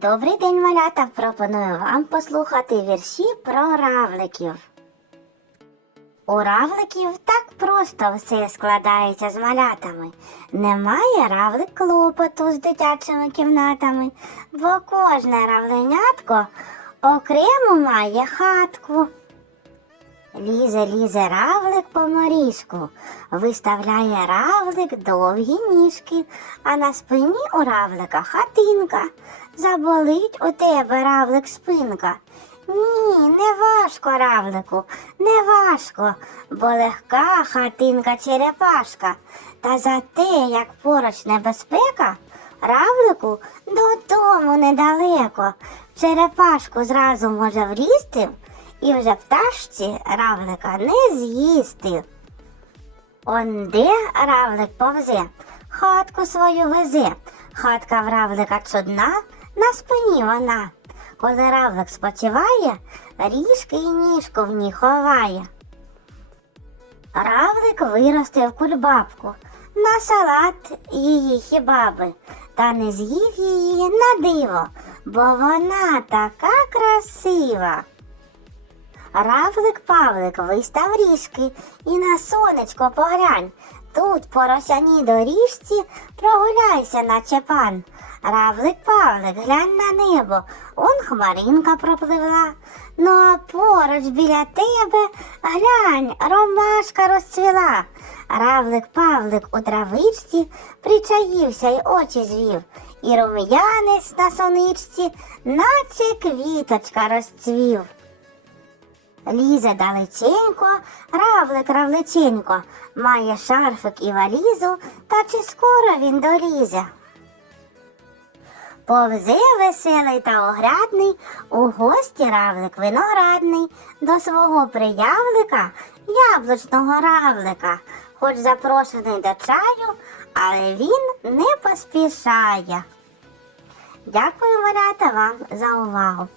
Добрий день, малята! Пропоную вам послухати вірші про равликів. У равликів так просто все складається з малятами. Немає равлик клопоту з дитячими кімнатами, бо кожне равленятко окремо має хатку. Лізе, лізе равлик по моріжку, виставляє равлик довгі ніжки, а на спині у равлика хатинка. Заболить у тебе равлик спинка. Ні, не важко, равлику, не важко, бо легка хатинка черепашка. Та за те, як поруч небезпека, равлику додому недалеко. Черепашку зразу може влізти, і вже пташці равлика не з'їсти. Онде равлик повзе, хатку свою везе, хатка в равлика чудна, на спині вона. Коли равлик спочиває, ріжки і ніжку в ній ховає. Равлик виростив кульбабку, на салат її хіба би, та не з'їв її на диво, бо вона така красива. Равлик Павлик вистав ріжки і на сонечко поглянь. Тут по росяній доріжці прогуляйся, наче пан. Равлик Павлик, глянь на небо, он хмаринка пропливла. Ну а поруч біля тебе глянь, ромашка розцвіла. Равлик Павлик у травичці причаївся й очі звів, і рум'янець на соничці, наче квіточка розцвів. Лізе далеченько, равлик равличенько, має шарфик і валізу, та чи скоро він долізе? Повзе веселий та огрядний, у гості равлик виноградний, до свого приявлика, яблучного равлика, хоч запрошений до чаю, але він не поспішає. Дякую, малята, вам за увагу.